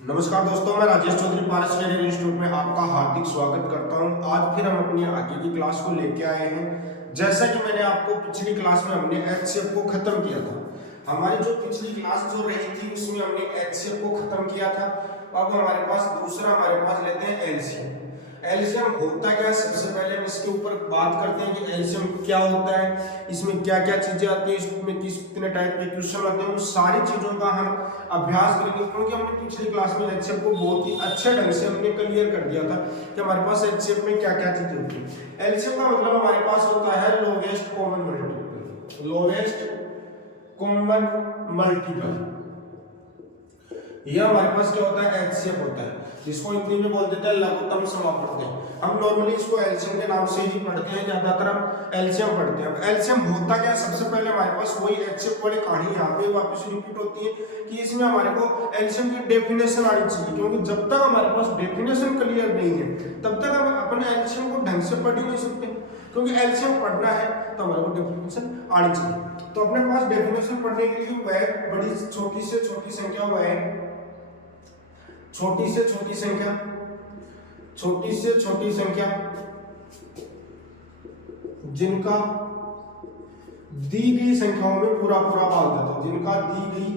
नमस्कार दोस्तों, मैं राजेश चौधरी पारस ट्रेनिंग इंस्टीट्यूट में आपका हार्दिक स्वागत करता हूं। आज फिर हम अपनी आगे की क्लास को लेके आए हैं। जैसा कि मैंने आपको पिछली क्लास में हमने एचसीएफ को खत्म किया था। हमारी जो पिछली क्लास जो रही थी उसमें हमने एचसीएफ को खत्म किया था। अब हमारे पास लेते हैं एलसीएम। एलसीएम होता क्या है, सबसे पहले हम इसके ऊपर बात करते हैं कि एलसीएम क्या होता है, इसमें क्या क्या चीजें आती है, इसमें कितने टाइप के क्वेश्चन आते हैं, उन सारी चीजों का हम अभ्यास करेंगे। क्योंकि हमने पिछली क्लास में एचसीएफ को बहुत ही अच्छे ढंग से हमने क्लियर कर दिया था कि हमारे पास एचसीएफ में क्या क्या चीजें होती है। एलसीएम का मतलब हमारे पास होता है lowest common multiple. Lowest common multiple यह हमारे पास क्या होता है, एचसीएफ होता है, जिसको हिंदी में बोल देते हैं लघुत्तम समापवर्ती। हम नॉर्मली इसको एलसीएम के नाम से ही पढ़ते हैं, ज्यादातर हम एलसीएम पढ़ते हैं। अब एलसीएम होता क्या है, सबसे पहले हमारे पास वही एचसीएफ वाली कहानी यहाँ पे वापस रिपीट होती है कि इसमें हमारे को एलसीएम की डेफिनेशन आनी चाहिए। क्योंकि जब तक हमारे पास डेफिनेशन क्लियर नहीं है तब तक हम अपने एलसीएम को ढंग से पढ़ ही नहीं सकते। क्योंकि एलसीएम पढ़ना है तो हमारे को डेफिनेशन आनी चाहिए। तो अपने पास डेफिनेशन पढ़ने के लिए वह बड़ी छोटी से छोटी संख्या, वह छोटी से छोटी संख्या, छोटी से छोटी संख्या जिनका दी गई संख्याओं में पूरा पूरा भाग जाता है, जिनका दी गई,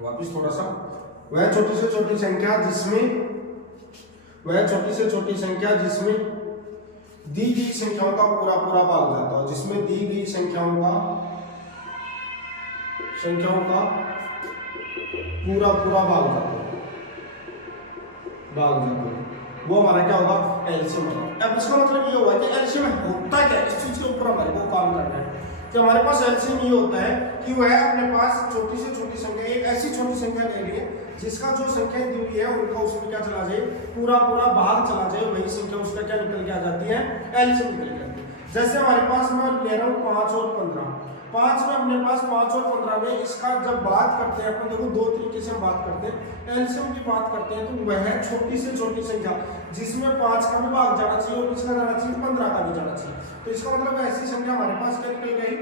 वापिस थोड़ा सा, वह छोटी से छोटी संख्या जिसमें, वह छोटी से छोटी संख्या जिसमें दी गई संख्याओं का पूरा पूरा भाग जाता है, जिसमें दी गई संख्याओं का पूरा पूरा भाग जाता है, वो हमारा क्या होगा, एलसीएम होगा। अब इसका मतलब ये होगा कि एलसीएम होता क्या है, इस चीज के ऊपर हमारे को काम करना है। कि हमारे पास एलसीएम ये होता है कि वह अपने पास छोटी से छोटी संख्या, एक ऐसी छोटी संख्या ले लिए जिसका जो संख्या दी हुई है उनका उसमें क्या चला जाए, पूरा पूरा भाग चला जाए, वही संख्या उसका क्या निकल के आ जाती है, एलसीएम निकल के आती है। जैसे हमारे पास मैं ले रहा हूँ 5 और 15, 5 में अपने पास 5 और 15 में इसका जब बात करते हैं अपन, देखो दो तरीके से हम बात करते हैं। एलसीएम की बात करते हैं तो वह छोटी से छोटी संख्या जिसमें 5 का भी भाग जाना चाहिए और किसका जाना चाहिए, 15 का भी जाना चाहिए। तो इसका मतलब ऐसी संख्या हमारे पास क्या निकल गई,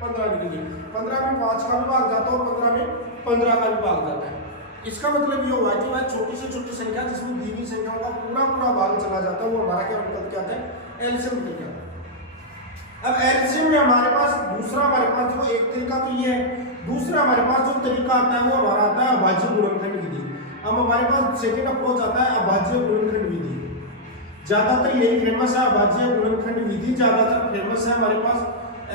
15 निकल गई। 15 में 5 का भी भाग जाता है और 15 में 15 का भी भाग जाता है। इसका मतलब ये होगा कि वह छोटी से छोटी संख्या जिसमें दी गई संख्याओं का पूरा पूरा भाग चला जाता है, वो हमारा क्या निकल के आता है, एलसीएम निकल के आता है। अब एलसीएम में हमारे पास दूसरा, हमारे पास देखो एक तरीका तो ये है, दूसरा हमारे पास जो तरीका आता है वो हमारा आता है अभाज्य गुणनखंड विधि। अब हमारे पास सेकंड अप्रोच आता है अभाज्य गुणनखंड विधि। ज्यादातर यही फेमस है, अभाज्य गुणनखंड विधि ज्यादातर फेमस है हमारे पास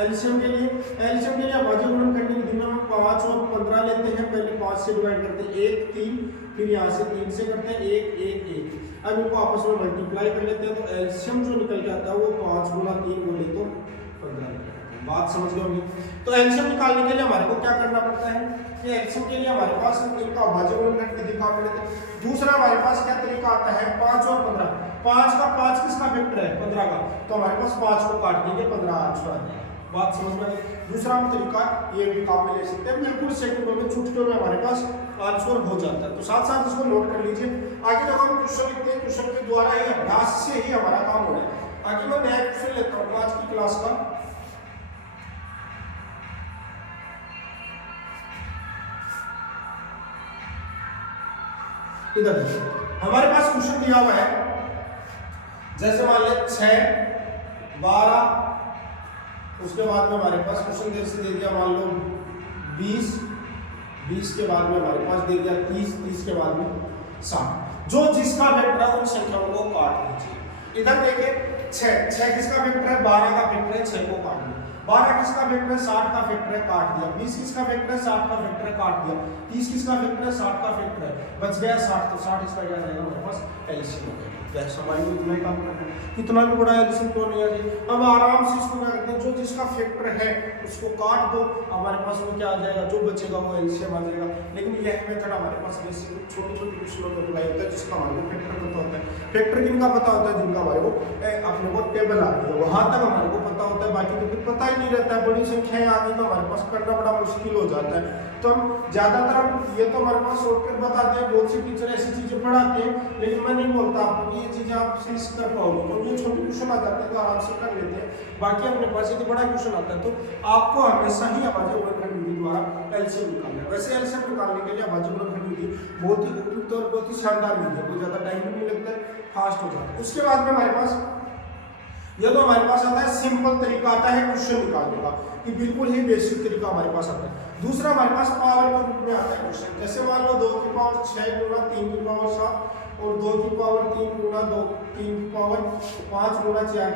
एलसीएम के लिए। एलसीएम के लिए अभाज्य गुणनखंड विधि में हम 5 और 15 लेते हैं, पहले 5 से डिवाइड करते हैं, 1 3, फिर यहाँ से 3 से करते हैं 1 1 1। अब इनको आपस में मल्टीप्लाई कर लेते हैं तो एलसीएम जो निकल के आता है वो 5 गुना 3 बोले तो 15 निकल आता है। बात समझ गए होंगे। तो एलसीएम निकालने के लिए हमारे को क्या करना पड़ता है कि एलसीएम के लिए हमारे पास इनका अभाज्य गुणनखंड विधि का लेते हैं। दूसरा हमारे पास क्या तरीका आता है, 5 और 15, 5 का 5 किसका फैक्टर है, 15 का, तो हमारे पास 5 को काट देंगे, 15 आंसर आ जाएगा। बात समझ में आई। दूसरा हम तरीका ये भी काम में ले सकते हैं, बिल्कुल सेकंडों में, चुटकियों में हमारे पास आंसर हो जाता है। तो साथ साथ इसको नोट कर लीजिए। आगे जब हम क्वेश्चन लिखते हैं, क्वेश्चन के द्वारा ही, अभ्यास से ही हमारा काम हो रहा है। आगे मैं नया क्वेश्चन लेता हूँ आज की क्लास का। इधर हमारे पास क्वेश्चन दिया हुआ है, जैसे मान लें 6 12, उसके बाद में हमारे पास क्वेश्चन जैसे दे दिया मान लो 20, 20 के बाद में हमारे पास दे दिया 30, 30 के बाद में 60। जो जिसका वेक्टर है उन संख्याओं को काट लीजिए। इधर देखिए 6 किसका वेक्टर है, 12 का वेक्टर है, 6 को काट दिया। 12 किसका वेक्टर है, 60 का वेक्टर है, काट दिया। 20 किसका वेक्टर है, 60 का वेक्टर है, काट दिया। 30 किसका वेक्टर है, 60 का वेक्टर है, बच गया 60, तो 60 इसका क्या जाएगा हमारे पास, एलसीएम हो गया। हमारे को इतना ही काम करना है, इतना भी बड़ा एलसीएम क्यों नहीं आ जाए। अब आराम से इसको क्या करते हैं, जो जिसका फैक्टर है उसको काट दो, हमारे पास में क्या आ जाएगा, जो बचेगा वो एलसीएम आ जाएगा। लेकिन यह मेथड हमारे पास वैसे छोटे छोटे क्वेश्चनों में अप्लाई होता है, जिसका हमारे को फैक्टर पता होता है। फैक्टर किनका पता होता है, जिनका हमारे को अपने को टेबल आती है, वहां तक हमारे को पता होता है। बाकी तो फिर पता ही नहीं रहता है, बड़ी संख्याएं आ गई तो हमारे पास करना बड़ा मुश्किल हो जाता है। तो हम ज्यादातर हम ये तो हमारे पास शॉर्टकट बताते हैं, बहुत सी टीचर ऐसी चीजें पढ़ाते हैं, लेकिन मैं नहीं बोलता आपको कि ये चीजें आप सही से कर पाओगे, क्योंकि ये छोटे क्वेश्चन आ जाते हैं तो आराम से कर लेते हैं। बाकी अपने पास यदि बड़ा क्वेश्चन आता है तो आपको हमेशा ही अभाज्य गुणनखंड विधि द्वारा एलसीएम निकालना है। वैसे एलसीएम निकालने के लिए अभाज्य गुणनखंड विधि बहुत ही उपयुक्त और बहुत ही शानदार विधि है, कोई ज्यादा टाइम भी नहीं लगता है, फास्ट हो जाता है। उसके बाद में हमारे पास या तो हमारे पास आता है सिंपल तरीका आता है क्वेश्चन निकालने का, कि बिल्कुल ही बेसिक तरीका हमारे पास आता है। दूसरा हमारे पास पावर के रूप में आता है क्वेश्चन, जैसे मान लो 2 की पावर 6 गुना 3 की पावर 7 और 2 की पावर 3 गुना 2 3 की पावर 5 गुना 4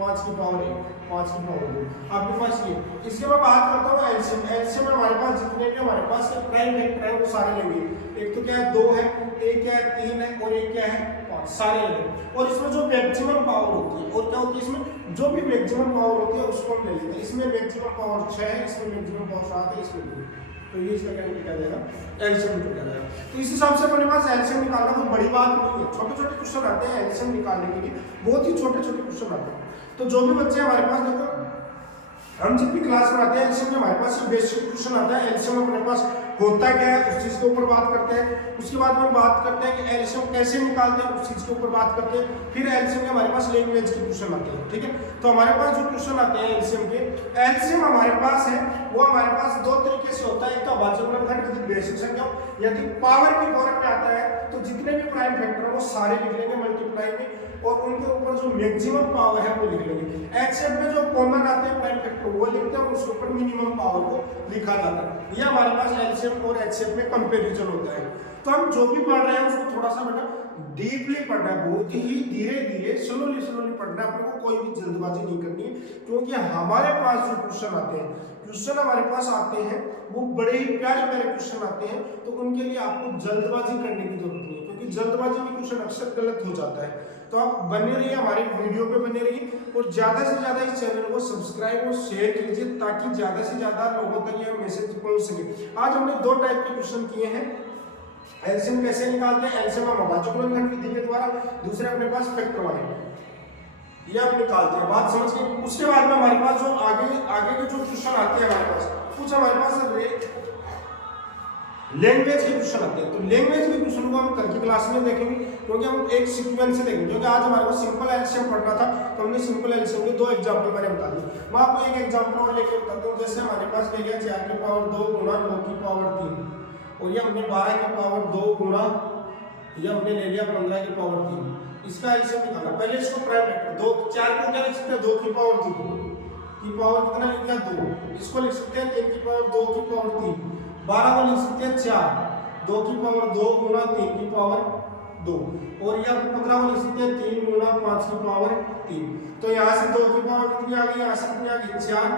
5 की पावर 1 5 की पावर 2 आपके पास ये। इसके मैं बात करता हूँ एलसीएम। एलसीएम में हमारे पास जितने भी हमारे पास प्राइम वेक्टर है वो सारे लेंगे। एक तो क्या है 2 है, एक क्या है 3 है और एक क्या है 5, सारे लेंगे। और इसमें जो मैक्सिमम पावर होती है और क्या होती है इसमें जो भी मैक्सिमम पावर होती है उसको हम ले लेते हैं। इसमें मैक्सिमम पावर 6 है, इसमें मैक्सिमम पावर 7 है, इसमें 2, तो ये इसका क्या निकल जाएगा एलसीएम निकल जाएगा। तो इस हिसाब से अपने पास एलसीएम निकालना कोई बड़ी बात नहीं है। छोटे छोटे क्वेश्चन आते हैं एलसीएम निकालने के लिए, बहुत ही छोटे छोटे क्वेश्चन आते हैं। तो जो भी बच्चे हमारे पास देखो हम जब भी क्लास में आते हैं एलसीएम में हमारे पास बेसिक क्वेश्चन आता है। एलसीएम अपने पास होता क्या है उस चीज के ऊपर बात करते हैं। उसके बाद में बात करते हैं कि एलसीएम कैसे निकालते हैं, उस चीज के ऊपर बात करते हैं। फिर एलसीएम में हमारे पास लैंग्वेज के क्वेश्चन आते हैं, ठीक है। तो हमारे पास जो क्वेश्चन आते हैं एलसीएम के, एलसीएम हमारे पास है वो हमारे पास दो तरीके से होता है। एक तो अभाज्य गुणनखंड विधि बेसिक संख्या, यदि पावर की फॉर्म में आता है तो जितने भी प्राइम फैक्टर वो सारे लिख लेंगे मल्टीप्लाई में, और उनके ऊपर जो मैक्सिमम पावर है वो लिख लेंगे। एचएफ में जो कॉमन आते हैं प्राइम फैक्टर वो लिखते हैं और उसके ऊपर मिनिमम पावर को लिखा जाता है। ये हमारे पास एलसीएम और एचसीएफ में कंपैरिजन होता है। तो हम जो भी पढ़ रहे हैं उसको थोड़ा सा बेटा डीपली पढ़ना है, बहुत ही धीरे धीरे स्लोली स्लोली पढ़ना है। अपने को कोई भी जल्दबाजी नहीं करनी है, क्योंकि हमारे पास जो क्वेश्चन हमारे पास आते हैं वो बड़े ही प्यारे प्यारे क्वेश्चन आते हैं। तो उनके लिए आपको जल्दबाजी करने की जरूरत नहीं है, क्योंकि जल्दबाजी में क्वेश्चन अक्सर गलत हो जाता है। तो आप बने रहिए, हमारे वीडियो पे बने रहिए और ज्यादा से ज्यादा इस चैनल को सब्सक्राइब और शेयर कीजिए, ताकि ज्यादा से ज्यादा लोगों तक यह मैसेज पहुंच सके। आज हमने दो टाइप के क्वेश्चन किए हैं। एलसीएम कैसे निकालते हैं, एलसीएम हम अभाज्य गुणनखंड विधि के द्वारा, दूसरे अपने पास फैक्टर वाले, ये हम निकालते हैं, बात समझ गए। उसके बाद में हमारे पास जो आगे के जो क्वेश्चन आते हैं हमारे पास, कुछ हमारे पास लैंग्वेज के क्वेश्चन आते हैं। तो लैंग्वेज के क्वेश्चन को हम कल की क्लास में देखेंगे, क्योंकि हम एक सीक्वेंस से देखेंगे। क्योंकि आज हमारे को सिंपल एलसीएम पढ़ना था, तो हमने सिंपल एलसीएम के दो एग्जांपल मैंने बता दिए। मैं आपको एक एग्जांपल और लेके बताता हूँ। जैसे हमारे पास ले लिया 4 की पावर 2 गुना 9 की पावर 3, और ये हमने 12 की पावर 2 गुना ये हमने ले लिया 15 की पावर 3। इसका एलसीएम निकालना। पहले इसको प्राइम फैक्टर 2 4 को क्या लिख सकते हैं 2 की पावर 2 की पावर कितना लिख दिया 2। इसको लिख सकते हैं 3 की पावर 2 की पावर 3। 12 को लिख सकते हैं 4 2 की पावर 2 गुना 3 की पावर 2, और यहाँ 15 को लिख सकते हैं 3 गुना 5 की पावर 3। तो यहाँ से 2 की पावर कितनी आ गई, यहाँ से कितनी आ गई 4,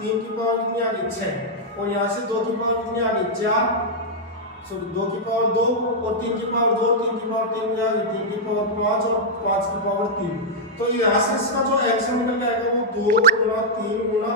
3 की पावर कितनी आ गई 6, और यहाँ से 2 की पावर कितनी आ गई 4, सो 2 की पावर 2 और 3 की पावर 2 और 3 की पावर 3 आ गई 3 की पावर 5 और 5 की पावर 3। तो यहाँ से इसका जो एलसीएम निकल के आएगा वो 2 गुना 3 गुना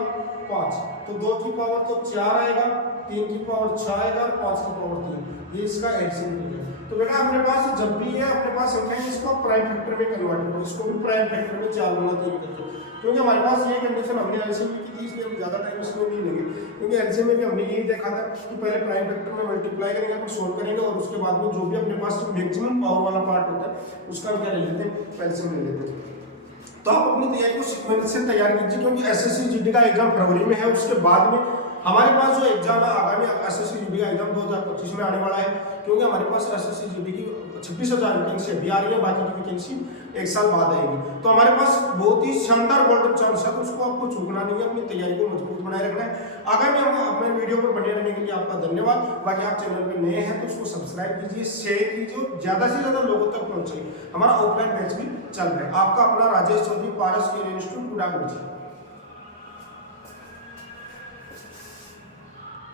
5, तो 2 की पावर तो 4 आएगा, 3 की पावर 6 आएगा और 5 की पावर 3, ये इसका एलसीएम निकलेगा। तो बेटा अपने पास जब भी है अपने पास संख्या इसको प्राइम फैक्टर में कन्वर्ट करो, इसको भी प्राइम फैक्टर में 4 गुना 3 करके, क्योंकि हमारे पास ये कंडीशन हमने एलसीएम की थी, इसलिए हम ज्यादा टाइम इसमें नहीं लेंगे। क्योंकि एलसीएम में भी हमने यही देखा था कि पहले प्राइम फैक्टर में मल्टीप्लाई करेंगे, फिर सोल्व करेंगे, और उसके बाद में जो भी अपने पास मैक्सिमम पावर वाला पार्ट होता है उसका हम क्या ले लेते हैं एलसीएम ले लेते हैं। तो आप अपनी तैयारी को सीक्वेंस से तैयार कीजिए, क्योंकि एसएससी जीडी का एग्जाम फरवरी में है। उसके बाद में हमारे पास जो एग्जाम है आगामी एसएससी जीडी का एग्जाम 2025 में आने वाला है, क्योंकि हमारे पास एसएससी जीडी की 26,000 वैकेंसी अभी आ रही है, बाकी की वैकेंसी एक साल बाद आएगी। तो हमारे पास बहुत ही शानदार गोल्डन चांस है, तो उसको आपको चूकना नहीं है, अपनी तैयारी को मजबूत बनाए रखना है। आगामी हम अपने वीडियो पर बने रहने के लिए आपका धन्यवाद। बाकी आप चैनल पर नए हैं तो उसको सब्सक्राइब कीजिए, शेयर कीजिए, ज्यादा से ज्यादा लोगों तक पहुंचाइए। हमारा ऑफलाइन बैच भी चल रहा है। आपका अपना राजेश चौधरी, पारस के इंस्टीट्यूट, गुड़ागुड़।